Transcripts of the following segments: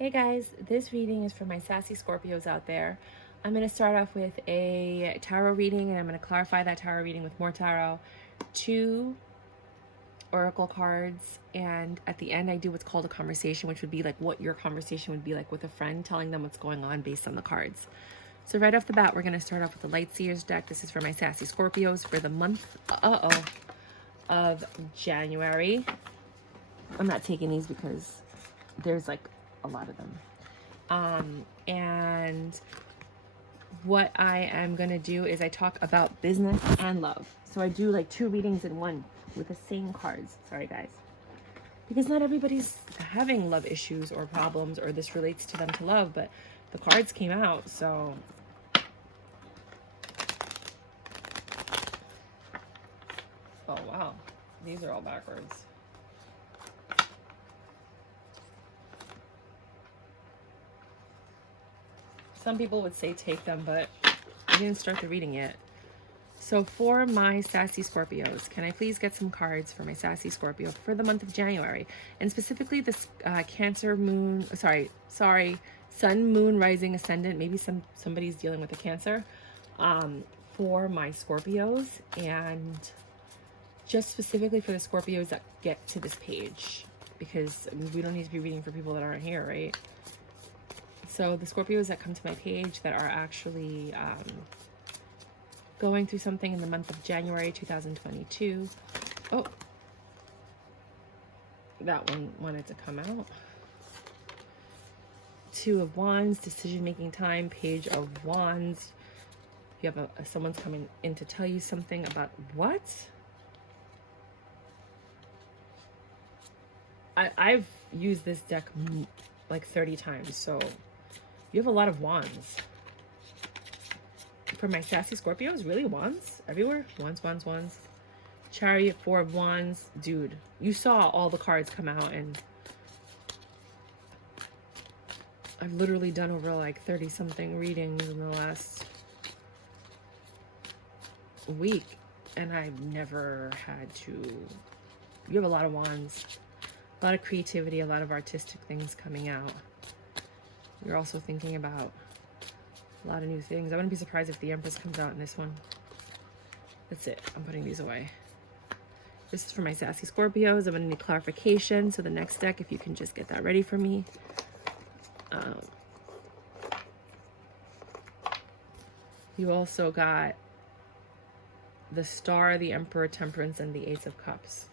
Hey guys, this reading is for my sassy Scorpios out there. I'm going to start off with a tarot reading, and I'm going to clarify that tarot reading with more tarot, 2 oracle cards, and at the end I do what's called a conversation, which would be like what your conversation would be like with a friend, telling them what's going on based on the cards. So right off the bat, we're going to start off with the Light Seers deck. This is for my sassy Scorpios for the month of January. I'm not taking these because there's like a lot of them. And what I am going to do is I talk about business and love. So I do like 2 readings in one with the same cards. Sorry, guys. Because not everybody's having love issues or problems, or this relates to them to love, but the cards came out, so... Oh, wow. These are all backwards. Some people would say take them, but I didn't start the reading yet. So for my sassy Scorpios, can I please get some cards for my sassy Scorpio for the month of January? And specifically this Cancer moon, sun, moon, rising, ascendant. Maybe somebody's dealing with a Cancer for my Scorpios, and just specifically for the Scorpios that get to this page, because we don't need to be reading for people that aren't here, right? So the Scorpios that come to my page that are actually going through something in the month of January 2022. Oh, that one wanted to come out. 2 of Wands, decision-making time. Page of Wands. You have someone's coming in to tell you something about what? I've used this deck like 30 times, so you have a lot of wands. For my sassy Scorpios, really? Wands? Everywhere? Wands, wands, wands. Chariot, 4 of Wands. Dude, you saw all the cards come out, and I've literally done over like 30-something readings in the last week, and I've never had to... You have a lot of wands. A lot of creativity, a lot of artistic things coming out. You're also thinking about a lot of new things. I wouldn't be surprised if the Empress comes out in this one. That's it. I'm putting these away. This is for my sassy Scorpios. I'm going to need clarification. So the next deck, if you can just get that ready for me. You also got the Star, the Emperor, Temperance, and the Ace of Cups.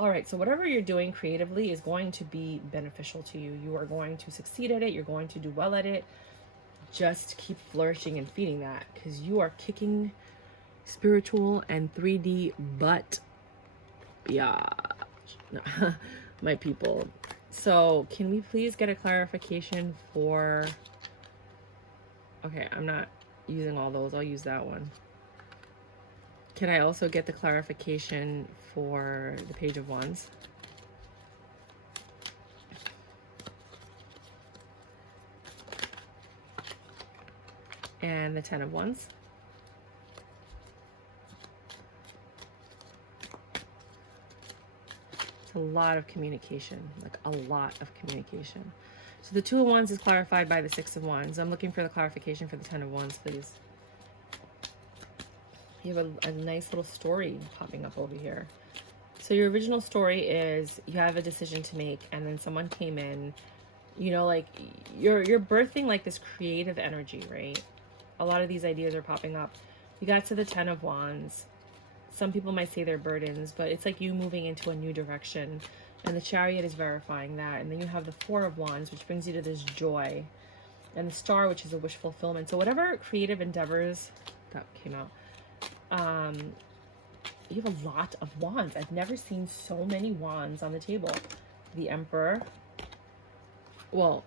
All right, so whatever you're doing creatively is going to be beneficial to you. You are going to succeed at it. You're going to do well at it. Just keep flourishing and feeding that, because you are kicking spiritual and 3D butt. Yeah, my people. So can we please get a clarification for... Okay, I'm not using all those. I'll use that one. Can I also get the clarification for the Page of Wands? And the 10 of Wands? It's a lot of communication, like a lot of communication. So the 2 of Wands is clarified by the 6 of Wands. I'm looking for the clarification for the 10 of Wands, please. You have a nice little story popping up over here. So your original story is you have a decision to make, and then someone came in, you know, like you're birthing like this creative energy, right? A lot of these ideas are popping up. You got to the 10 of Wands. Some people might say they're burdens, but it's like you moving into a new direction, and the Chariot is verifying that. And then you have the 4 of Wands, which brings you to this joy, and the Star, which is a wish fulfillment. So whatever creative endeavors that came out, you have a lot of wands. I've never seen so many wands on the table. The Emperor. Well,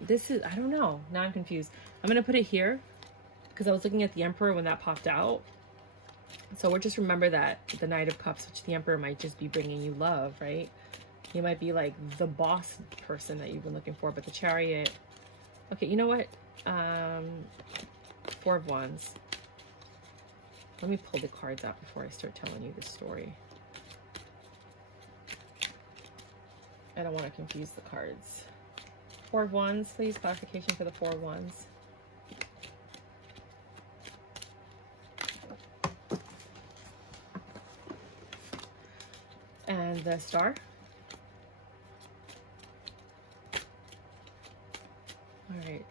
this is, I don't know. Now I'm confused. I'm going to put it here because I was looking at the Emperor when that popped out. So we'll just remember that the Knight of Cups, which the Emperor might just be bringing you love, right? He might be like the boss person that you've been looking for, but the Chariot. Okay, you know what? 4 of Wands. Let me pull the cards out before I start telling you the story. I don't want to confuse the cards. Four of Wands, please. Clarification for the Four of Wands. And the Star. All right.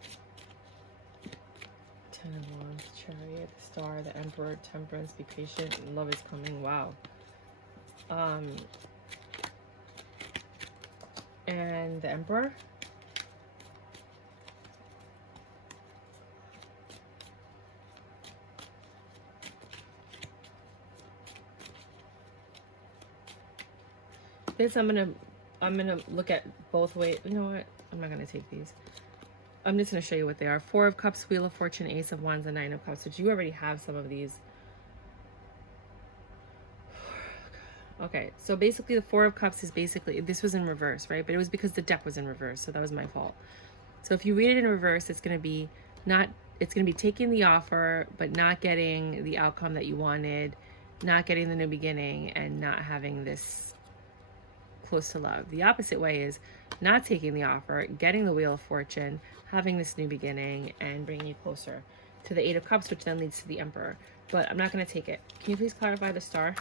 Ten of Wands, Chariot, the Star, the Emperor, Temperance, be patient, love is coming. Wow. And the Emperor. This I'm gonna look at both ways. You know what? I'm not gonna take these. I'm just gonna show you what they are. Four of Cups, Wheel of Fortune, Ace of Wands, and Nine of Cups, which you already have some of these. Okay, so basically the Four of Cups is basically, this was in reverse, right? But it was because the deck was in reverse, so that was my fault. So if you read it in reverse, it's gonna be taking the offer, but not getting the outcome that you wanted, not getting the new beginning, and not having this close to love. The opposite way is not taking the offer, getting the Wheel of Fortune, having this new beginning, and bringing you closer to the Eight of Cups, which then leads to the Emperor. But I'm not going to take it. Can you please clarify the Star?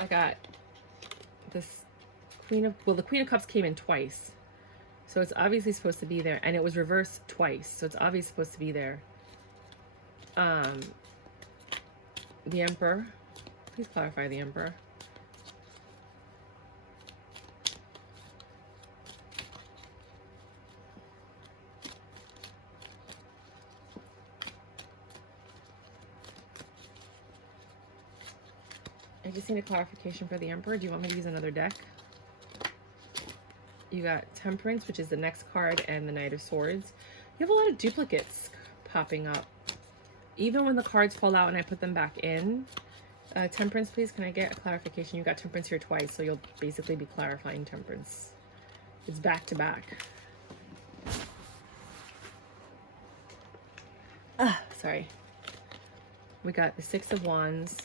I got this the Queen of Cups came in twice. So it's obviously supposed to be there, and it was reversed twice. So it's obviously supposed to be there. The Emperor. Please clarify the Emperor. I just need a clarification for the Emperor. Do you want me to use another deck? You got Temperance, which is the next card, and the Knight of Swords. You have a lot of duplicates popping up. Even when the cards fall out and I put them back in. Temperance, please. Can I get a clarification? You got Temperance here twice, so you'll basically be clarifying Temperance. It's back to back. Sorry. We got the Six of Wands.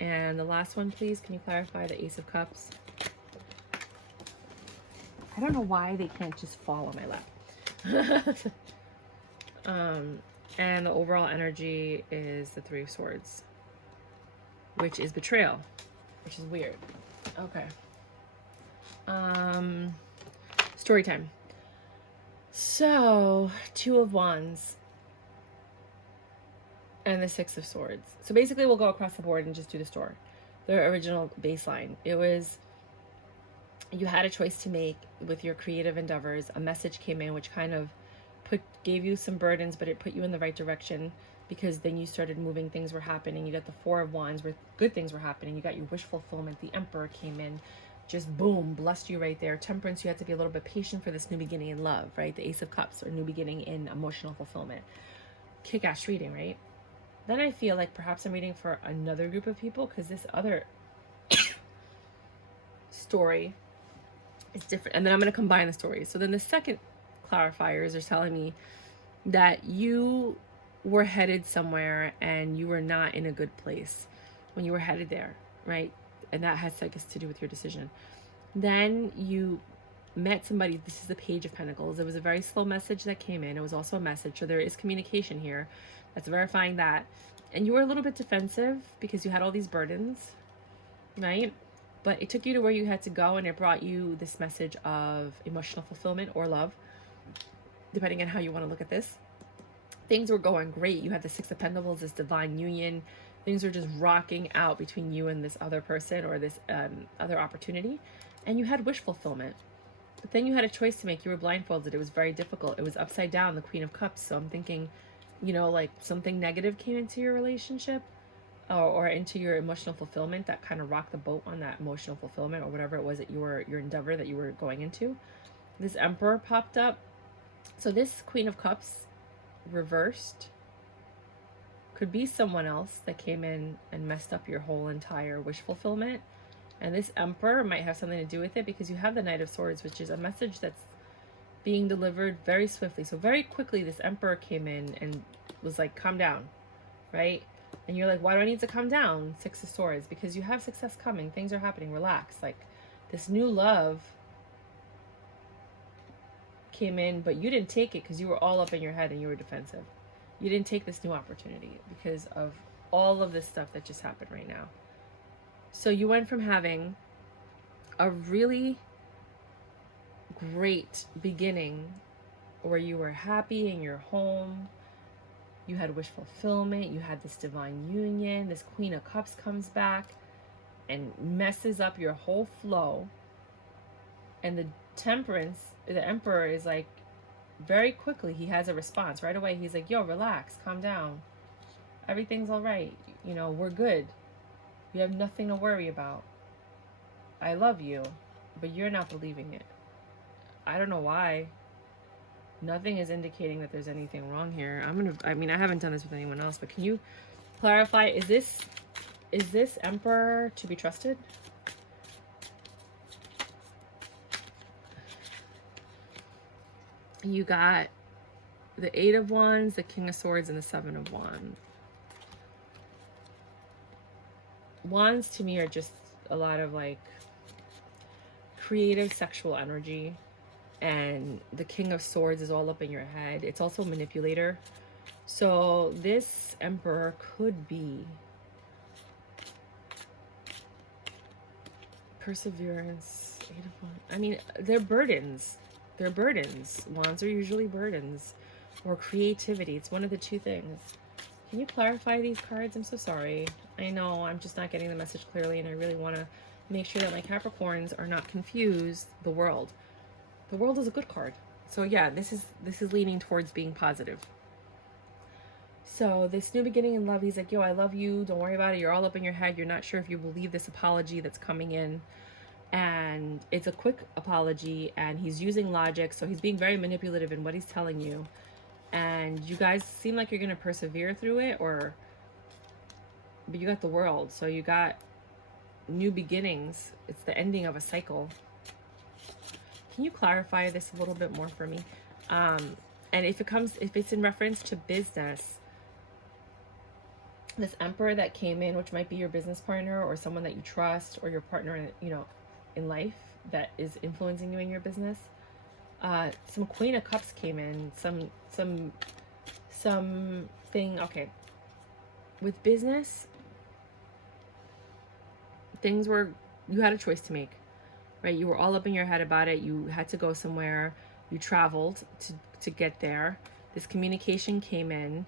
And the last one, please. Can you clarify the Ace of Cups? I don't know why they can't just fall on my lap. And the overall energy is the Three of Swords, which is betrayal, which is weird. Okay. Story time. So, Two of Wands and the Six of Swords. So basically we'll go across the board and just do the original baseline. It was, you had a choice to make with your creative endeavors. A message came in which kind of gave you some burdens, but it put you in the right direction, because then you started moving, things were happening. You got the Four of Wands where good things were happening. You got your wish fulfillment. The Emperor came in, just boom, blessed you right there. Temperance, you had to be a little bit patient for this new beginning in love, right? The Ace of Cups, or new beginning in emotional fulfillment. Kick-ass reading, right? Then I feel like perhaps I'm reading for another group of people, because this other story is different. And then I'm going to combine the stories. So then the second clarifiers are telling me that you were headed somewhere and you were not in a good place when you were headed there, right? And that has, I guess, to do with your decision. Then you met somebody. This is the Page of Pentacles. It was a very slow message that came in. It was also a message, so there is communication here that's verifying that. And you were a little bit defensive because you had all these burdens, right? But it took you to where you had to go, and it brought you this message of emotional fulfillment or love, depending on how you want to look at this. Things were going great. You had the Six of Pentacles, this divine union. Things were just rocking out between you and this other person, or this other opportunity. And you had wish fulfillment. But then you had a choice to make. You were blindfolded. It was very difficult. It was upside down, the Queen of Cups. So I'm thinking, you know, like something negative came into your relationship, or into your emotional fulfillment, that kind of rocked the boat on that emotional fulfillment, or whatever it was that your endeavor that you were going into. This Emperor popped up. So this Queen of Cups reversed could be someone else that came in and messed up your whole entire wish fulfillment. And this Emperor might have something to do with it, because you have the Knight of Swords, which is a message that's being delivered very swiftly. So very quickly this Emperor came in and was like, calm down, right? And you're like, why do I need to calm down? Six of Swords. Because you have success coming. Things are happening. Relax. Like, this new love came in, but you didn't take it because you were all up in your head and you were defensive. You didn't take this new opportunity because of all of this stuff that just happened right now. So you went from having a really great beginning where you were happy in your home, you had wish fulfillment, you had this divine union, this Queen of Cups comes back and messes up your whole flow. And the Temperance, the Emperor, is like, very quickly he has a response right away. He's like, yo, relax, calm down, everything's all right, you know, we're good, you have nothing to worry about, I love you. But you're not believing it. I don't know why. Nothing is indicating that there's anything wrong here. I mean, I haven't done this with anyone else, but can you clarify, is this Emperor to be trusted? You got the Eight of Wands, the King of Swords, and the Seven of Wands. Wands to me are just a lot of like creative sexual energy, and the King of Swords is all up in your head. It's also a manipulator. So this Emperor could be perseverance, Eight of Wands. I mean, they're burdens. They're burdens. Wands are usually burdens or creativity. It's one of the two things. Can you clarify these cards? I'm so sorry. I know I'm just not getting the message clearly, and I really want to make sure that my Capricorns are not confused. The World. The World is a good card. So yeah, this is leaning towards being positive. So this new beginning in love, he's like, yo, I love you. Don't worry about it. You're all up in your head. You're not sure if you believe this apology that's coming in. And it's a quick apology, and he's using logic. So he's being very manipulative in what he's telling you. And you guys seem like you're going to persevere through it, but you got the World. So you got new beginnings. It's the ending of a cycle. Can you clarify this a little bit more for me? And if it's in reference to business, this Emperor that came in, which might be your business partner or someone that you trust, or your partner in, you know, in life that is influencing you in your business. Some Queen of Cups came in, something. Okay, with business, things were, you had a choice to make, right? You were all up in your head about it. You had to go somewhere. You traveled to get there. This communication came in,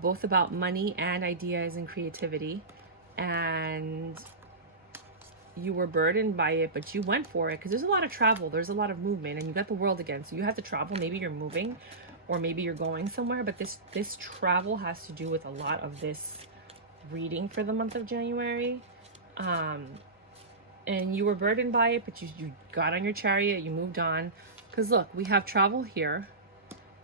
both about money and ideas and creativity, and you were burdened by it, but you went for it because there's a lot of travel, there's a lot of movement, and you got the World again. So you have to travel. Maybe you're moving, or maybe you're going somewhere, but this travel has to do with a lot of this reading for the month of January. And you were burdened by it, but you got on your chariot, you moved on. Because look, we have travel here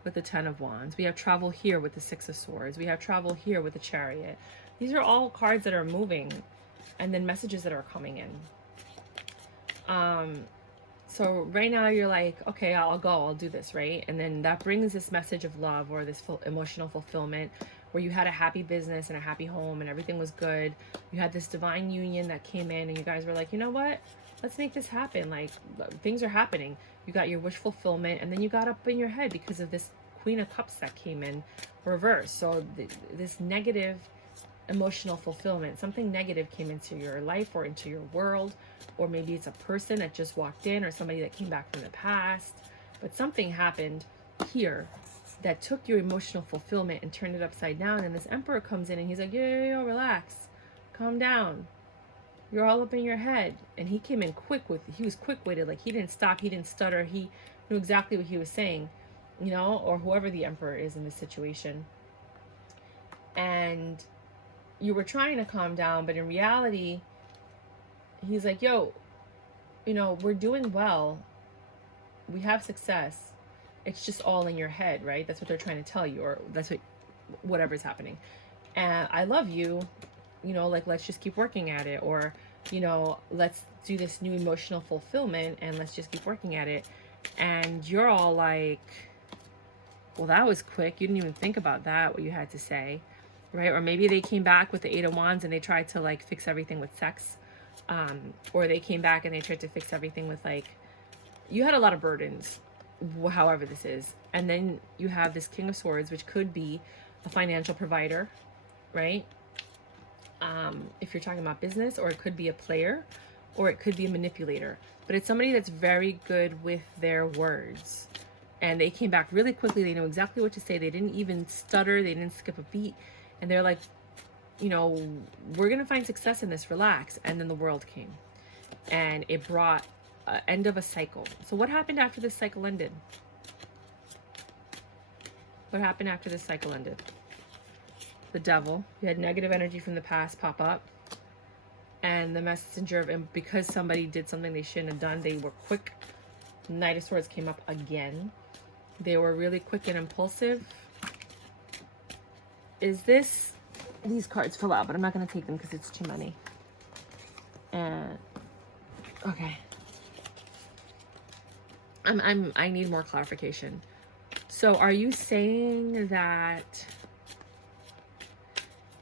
with the Ten of Wands. We have travel here with the Six of Swords. We have travel here with the Chariot. These are all cards that are moving, and then messages that are coming in. So right now you're like, okay, I'll go, I'll do this, right? And then that brings this message of love, or this emotional fulfillment, where you had a happy business and a happy home and everything was good. You had this divine union that came in, and you guys were like, you know what? Let's make this happen. Like, things are happening. You got your wish fulfillment, and then you got up in your head because of this Queen of Cups that came in reverse. So this negative emotional fulfillment, something negative came into your life or into your world, or maybe it's a person that just walked in, or somebody that came back from the past, but something happened here that took your emotional fulfillment and turned it upside down. And this Emperor comes in, and he's like, yo, relax, calm down, you're all up in your head. And he came in he was quick-witted. Like, he didn't stop, he didn't stutter, he knew exactly what he was saying, you know, or whoever the Emperor is in this situation. And you were trying to calm down, but in reality, he's like, yo, you know, we're doing well, we have success, it's just all in your head, right? That's what they're trying to tell you, or that's whatever's happening. And I love you, you know, like, let's just keep working at it, or, you know, let's do this new emotional fulfillment and let's just keep working at it. And you're all like, well, that was quick, you didn't even think about that, what you had to say. right? Or maybe they came back with the Eight of Wands and they tried to like fix everything with sex. Or they came back and they tried to fix everything with like, you had a lot of burdens, however this is. And then you have this King of Swords, which could be a financial provider, right? If you're talking about business, or it could be a player, or it could be a manipulator. But it's somebody that's very good with their words. And they came back really quickly. They know exactly what to say. They didn't even stutter. They didn't skip a beat. And they're like, you know, we're going to find success in this. Relax. And then the world came. And it brought an end of a cycle. So what happened after this cycle ended? What happened after this cycle ended? The Devil. You had negative energy from the past pop up. And the Messenger of, and because somebody did something they shouldn't have done, they were quick. Knight of Swords came up again. They were really quick and impulsive. Is this, these cards fell out, but I'm not going to take them because it's too many. And okay, I need more clarification. So are you saying that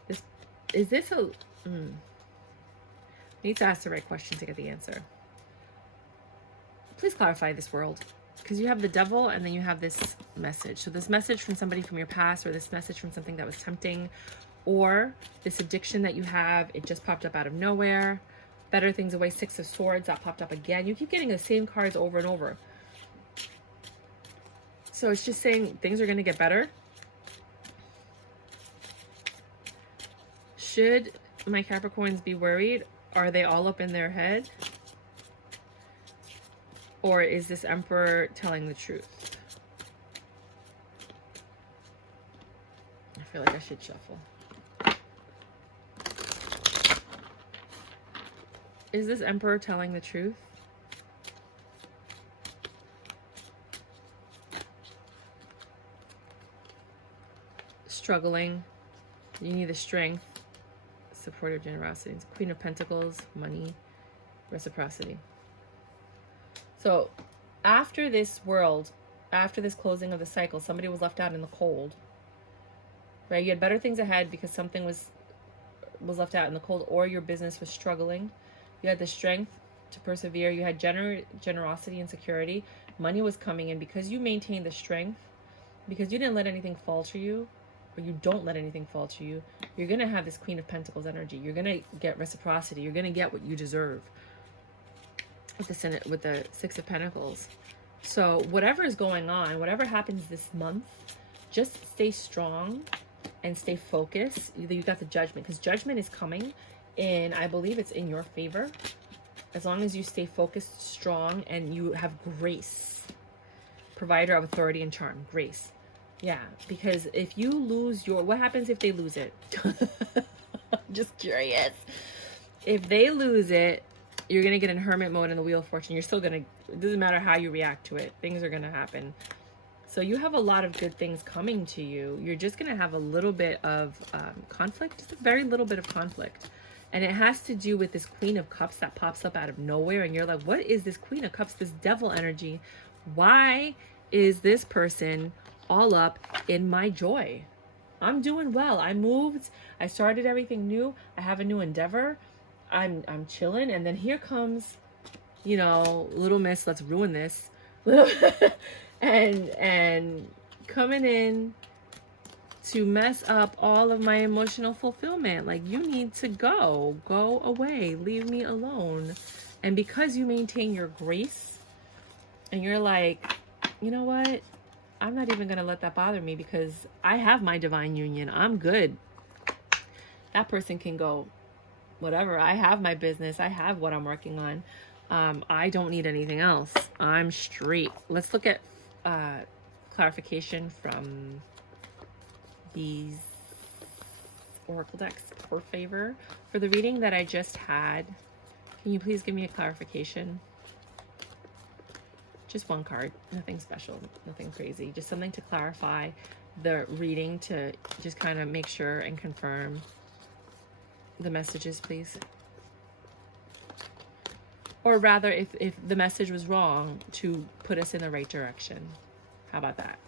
this is this a need to ask the right question to get the answer? Please clarify this world, because you have the Devil and then you have this message. So this message from somebody from your past, or this message from something that was tempting, or this addiction that you have, it just popped up out of nowhere. Better things away, Six of Swords, that popped up again. You keep getting the same cards over and over. So it's just saying things are going to get better. Should my Capricorns be worried? Are they all up in their head? Or is this Emperor telling the truth? I feel like I should shuffle. Is this Emperor telling the truth? Struggling. You need the strength, supportive generosity. Queen of Pentacles, money, reciprocity. So after this world, after this closing of the cycle, somebody was left out in the cold, right? You had better things ahead because something was left out in the cold, or your business was struggling. You had the strength to persevere. You had generosity and security. Money was coming in because you maintained the strength, because you didn't let anything fall to you, or you don't let anything fall to you. You're going to have this Queen of Pentacles energy. You're going to get reciprocity. You're going to get what you deserve. With the Six of Pentacles. So whatever is going on, whatever happens this month, just stay strong and stay focused. You got the Judgment, because Judgment is coming, and I believe it's in your favor as long as you stay focused, strong, and you have grace. Provider of authority and charm, grace. Yeah, because if you lose your, what happens if they lose it? Just curious. If they lose it, you're going to get in hermit mode in the Wheel of Fortune. You're still going to, it doesn't matter how you react to it. Things are going to happen. So you have a lot of good things coming to you. You're just going to have a little bit of conflict, just a very little bit of conflict. And it has to do with this Queen of Cups that pops up out of nowhere. And you're like, what is this Queen of Cups, this Devil energy? Why is this person all up in my joy? I'm doing well. I moved. I started everything new. I have a new endeavor. I'm chilling, and then here comes, you know, little miss, let's ruin this. and coming in to mess up all of my emotional fulfillment. Like, you need to go away, leave me alone. And because you maintain your grace, and you're like, you know what, I'm not even gonna let that bother me because I have my divine union. I'm good. That person can go whatever. I have my business. I have what I'm working on. I don't need anything else. I'm straight. Let's look at clarification from these oracle decks per favor. For the reading that I just had, can you please give me a clarification? Just one card, nothing special, nothing crazy, just something to clarify the reading, to just kind of make sure and confirm the messages, please. Or rather, if the message was wrong, to put us in the right direction. How about that?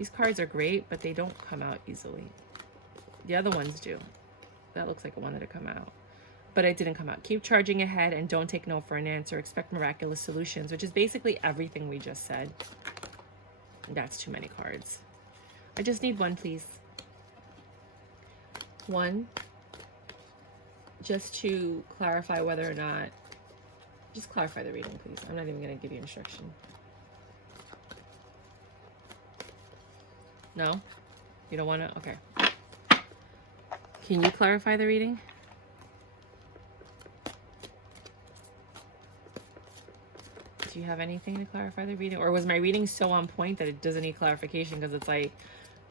These cards are great, but they don't come out easily. The other ones do. That looks like it wanted to come out, but it didn't come out. Keep charging ahead and don't take no for an answer. Expect miraculous solutions, which is basically everything we just said. That's too many cards. I just need one, please. One, just to clarify whether or not, just clarify the reading, please. I'm not even going to give you instruction. No? You don't want to? Okay. Can you clarify the reading? Do you have anything to clarify the reading? Or was my reading so on point that it doesn't need clarification because it's like,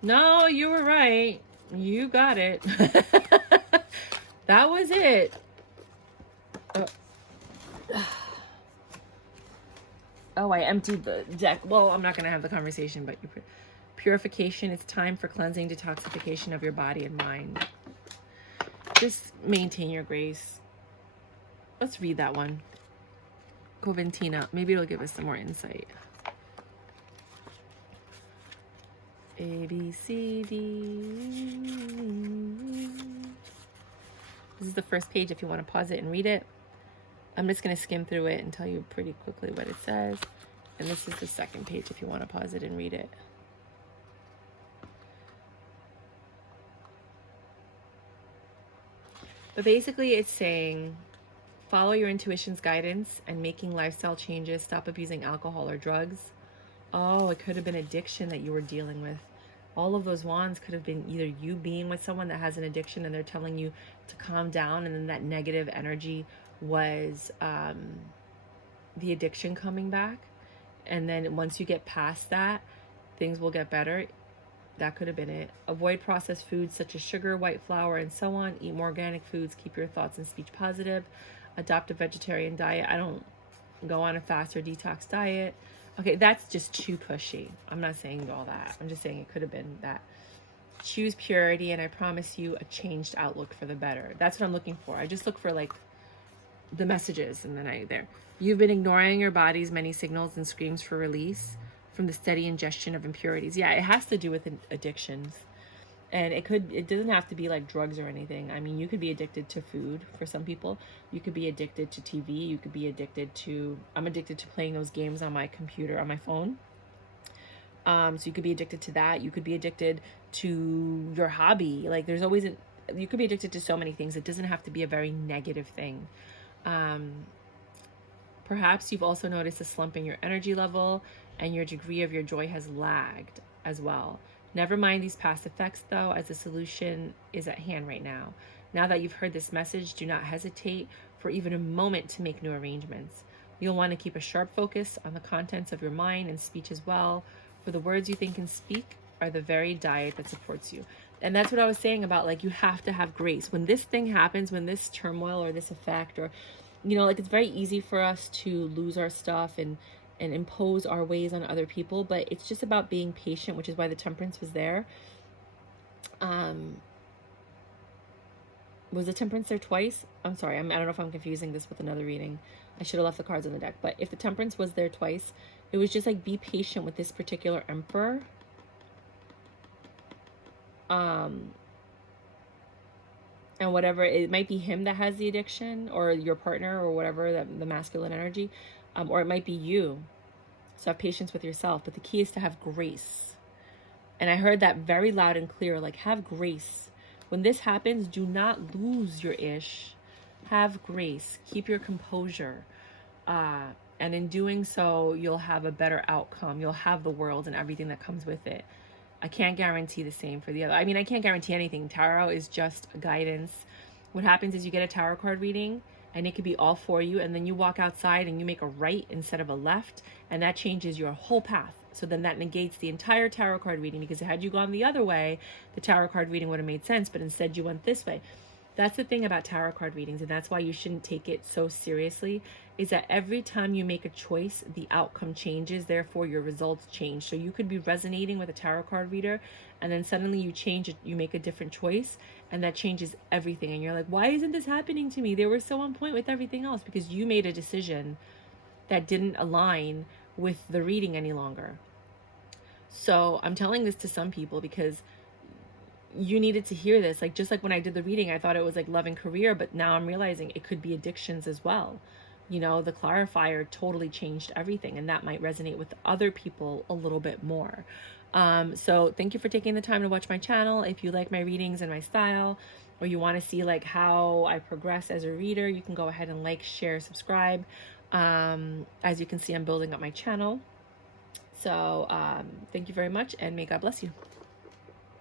no, you were right. You got it. That was it. Oh, I emptied the deck. Well, I'm not going to have the conversation, but purification. It's time for cleansing, detoxification of your body and mind. Just maintain your grace. Let's read that one. Coventina. Maybe it'll give us some more insight. A, B, C, D. This is the first page if you want to pause it and read it. I'm just going to skim through it and tell you pretty quickly what it says. And this is the second page if you want to pause it and read it. But basically it's saying, follow your intuition's guidance and making lifestyle changes. Stop abusing alcohol or drugs. Oh, it could have been addiction that you were dealing with. All of those wands could have been either you being with someone that has an addiction and they're telling you to calm down, and then that negative energy was the addiction coming back. And then once you get past that, things will get better. That could have been it. Avoid processed foods such as sugar, white flour, and so on. Eat more organic foods. Keep your thoughts and speech positive. Adopt a vegetarian diet. I don't go on a fast or detox diet. Okay, that's just too pushy. I'm not saying all that. I'm just saying it could have been that. Choose purity, and I promise you a changed outlook for the better. That's what I'm looking for. I just look for like the messages, and then there. You've been ignoring your body's many signals and screams for release from the steady ingestion of impurities. Yeah, it has to do with addictions. And it doesn't have to be like drugs or anything. I mean, you could be addicted to food for some people. You could be addicted to TV. You could be addicted to, I'm addicted to playing those games on my computer, on my phone. So you could be addicted to that. You could be addicted to your hobby. Like there's always, you could be addicted to so many things. It doesn't have to be a very negative thing. Perhaps you've also noticed a slump in your energy level, and your degree of your joy has lagged as well. Never mind these past effects, though, as the solution is at hand right now. Now that you've heard this message, do not hesitate for even a moment to make new arrangements. You'll want to keep a sharp focus on the contents of your mind and speech as well, for the words you think and speak are the very diet that supports you. And that's what I was saying about, like, you have to have grace. When this thing happens, when this turmoil or this effect, or, you know, like, it's very easy for us to lose our stuff and impose our ways on other people, but it's just about being patient, which is why the Temperance was there. Was the Temperance there twice? I'm sorry, I don't know if I'm confusing this with another reading. I should have left the cards on the deck, but if the Temperance was there twice, it was just like, be patient with this particular Emperor. And whatever, it might be him that has the addiction, or your partner, or whatever, the masculine energy. Or it might be you. So have patience with yourself. But the key is to have grace. And I heard that very loud and clear. Like, have grace. When this happens, do not lose your ish. Have grace. Keep your composure. And in doing so, you'll have a better outcome. You'll have the world and everything that comes with it. I can't guarantee the same for the other. I mean, I can't guarantee anything. Tarot is just guidance. What happens is you get a tarot card reading, and it could be all for you, and then you walk outside and you make a right instead of a left, and that changes your whole path. So then that negates the entire tarot card reading, because had you gone the other way, the tarot card reading would have made sense, but instead you went this way. That's the thing about tarot card readings, and that's why you shouldn't take it so seriously, is that every time you make a choice, the outcome changes, therefore your results change. So you could be resonating with a tarot card reader, and then suddenly you change it, you make a different choice, and that changes everything. And you're like, why isn't this happening to me? They were so on point with everything else, because you made a decision that didn't align with the reading any longer. So I'm telling this to some people because you needed to hear this. Like, just like when I did the reading, I thought it was like love and career, but now I'm realizing it could be addictions as well. You know, the clarifier totally changed everything, and that might resonate with other people a little bit more. So thank you for taking the time to watch my channel. If you like my readings and my style, or you want to see like how I progress as a reader, you can go ahead and like, share, subscribe. As you can see, I'm building up my channel. So thank you very much, and may God bless you.